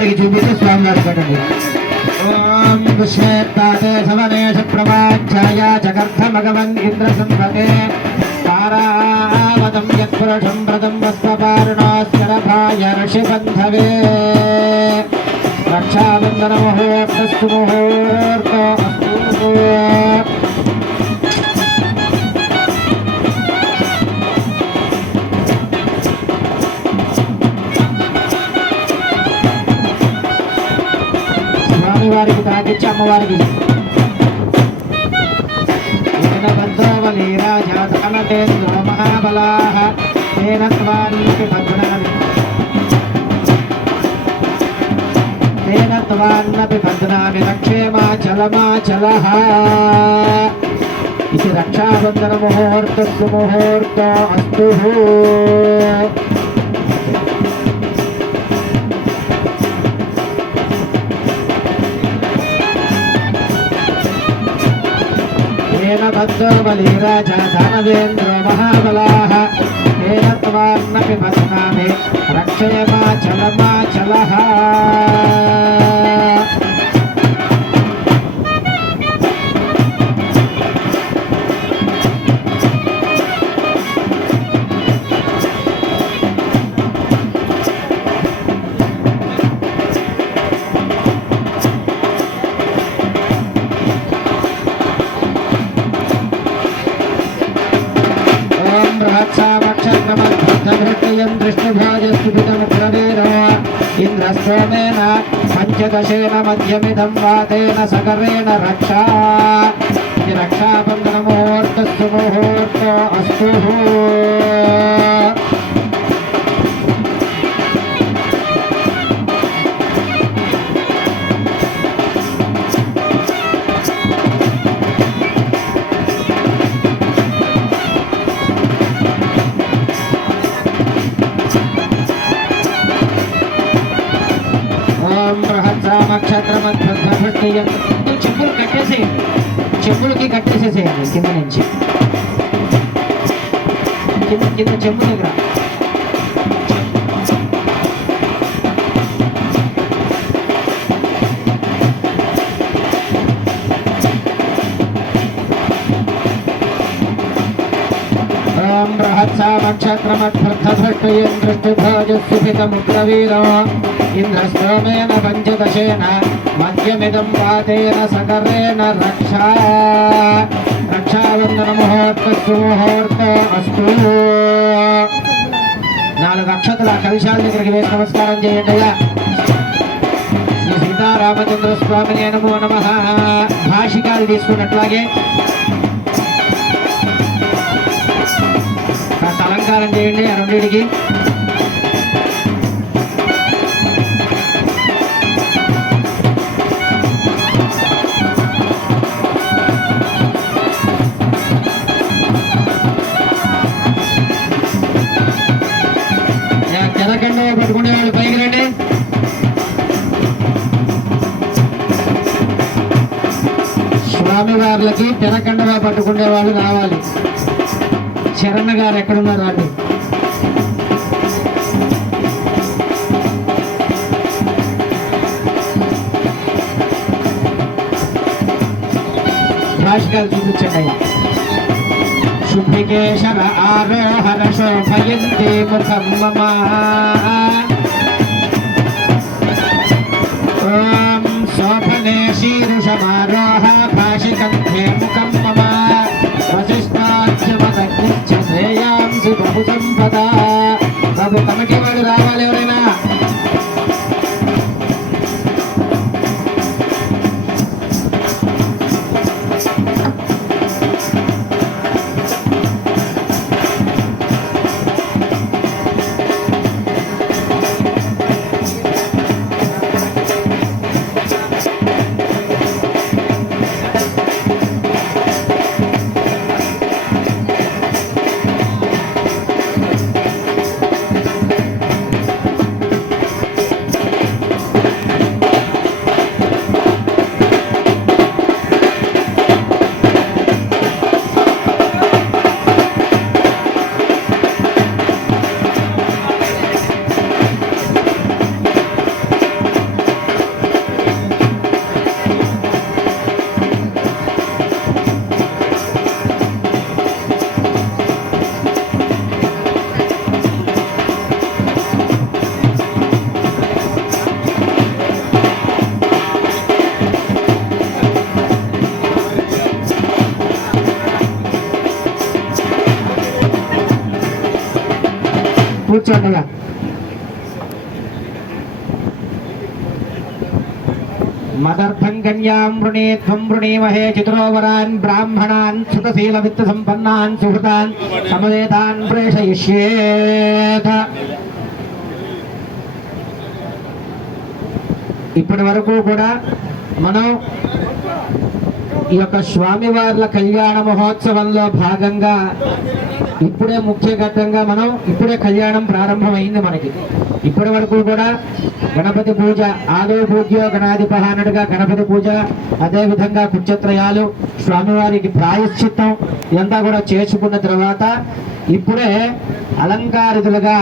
అమ్మవారికి చూపిస్తే స్వామివారు పెట్టండి. ఓం విశ్వేత్తాతే సవనేశ ప్రవాచ్యాయ జగర్థమగవన్ ఇంద్ర సంపదే తారావతం యత్పురుషం వ్రతం వస్వపారుణాస్కరభాయ ఋషిబంధవే. రక్షాబంధన ముహూర్తస్తు ముహూర్త స్వామివారికి తాకిచ్చి అమ్మవారికి భద్రవలి రాజా ధనటేంద్ర మహాబలాహ తేన త్వాన్యపి భద్రనమి తేన త్వాన్నపి భద్రామి రక్షేమాచలమాచలః ఇది రక్షాబంధన ముహూర్తస్సు ముహూర్త అస్తు येन भद्रो बलिराजा धनवेन्द्रो महाबलाः येन त्वान्नपि भस्मामि रक्षय माचलमाचलः ॐ दृष्टिभाजस्फुटितमुग्रवीरो इन्द्रस्तोमेन पञ्चदशेन मध्यमिदं वातेन सकरेण रक्षा इति रक्षाबन्धनमुहूर्तस्तु मुहूर्त अस्तु బృహత్సామక్షత్రమధ్యం చెప్పులు కట్టేసేయండి. చెప్పులకి కట్టేసేసేయండి కింద నుంచి. కింద కింద చెంబు దగ్గర. బృహత్సామక్షత్రమధ్యం దృష్టిభోజస్సుభితముగ్రవీరో ఇంద్రస్తోమేన పంచదశేన మధ్యమిదం పాతేన సకరేణ రక్షా రక్షాబంధన ముహూర్త అస్తు నాలుగు అక్షతుల కలశాల దగ్గరికి వేసి నమస్కారం చేయండి శ్రీ సీతారామచంద్ర స్వామి నమో నమ భాషికాలు తీసుకున్నట్లాగే నమస్కారం చేయండి ఆ రెండింటికి. తెరకండ పట్టుకునే వాళ్ళు పైకి రండి. స్వామివార్లకి తెరకండగా పట్టుకునే వాళ్ళు రావాలి. శరణ గారు ఎక్కడున్నారు? అండి భాషకాలు చూపించండి. శుభికేశర ఆరోహర శోభయంతి ముఖం మమ. ఓం శోభనే శీరుషమారోహ భాషికంఠే ముఖం కూర్చోండి మదర్థం కన్యాం వృణే త్వం వృణీమహే చతురోవరాన్ బ్రాహ్మణాన్ సుతశీల విత్త సంపన్నాన్ సుహృతాన్ సమవేతాన్ ప్రేషయిష్యేత. ఇప్పటి వరకు కూడా మనం ఈ యొక్క స్వామివార్ల కళ్యాణ మహోత్సవంలో భాగంగా ఇప్పుడే ముఖ్య ఘట్టంగా మనం ఇప్పుడే కళ్యాణం ప్రారంభమైంది మనకి. ఇప్పటి వరకు కూడా గణపతి పూజ ఆదో పూజ్యో గణాధిప అన్నట్టుగా గణపతి పూజ అదేవిధంగా కుచ్చత్రయాలు స్వామివారికి ప్రాయశ్చిత్తం ఇదంతా కూడా చేసుకున్న తర్వాత ఇప్పుడే అలంకారితులుగా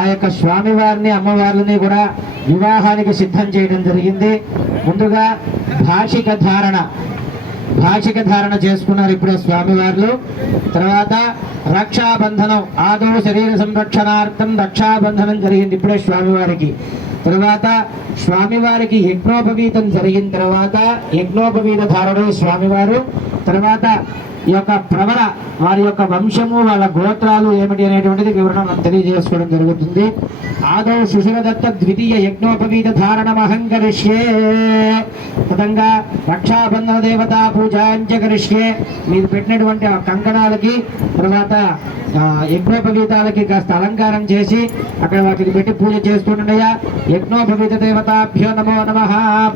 ఆ యొక్క స్వామివారిని అమ్మవారిని కూడా వివాహానికి సిద్ధం చేయడం జరిగింది. ముందుగా భాషిక ధారణ భాషిక ధారణ చేసుకున్నారు ఇప్పుడే స్వామివార్లు. తర్వాత రక్షాబంధనం ఆదౌ శరీర సంరక్షణార్థం రక్షాబంధనం జరిగింది ఇప్పుడే స్వామివారికి. తర్వాత స్వామివారికి యజ్ఞోపవీతం జరిగిన తర్వాత యజ్ఞోపవీత ధారణ స్వామివారు. తర్వాత ఈ యొక్క ప్రవర వారి యొక్క వంశము వాళ్ళ గోత్రాలు ఏమిటి అనేటువంటిది వివరణ మనం తెలియజేసుకోవడం జరుగుతుంది. ఆదో శిశురదత్త ద్వితీయ యజ్ఞోపవీత ధారణమహంకరిష్యే విధంగా రక్షాబంధన దేవత పూజాంచకరిష్యే మీరు పెట్టినటువంటి ఆ కంకణాలకి తర్వాత యజ్ఞోపవీతాలకి కాస్త అలంకారం చేసి అక్కడ వాటిని పెట్టి పూజ చేస్తుండయా యజ్ఞోపవీత దేవతాభ్యో నమో నమ.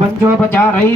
పంచోపచారై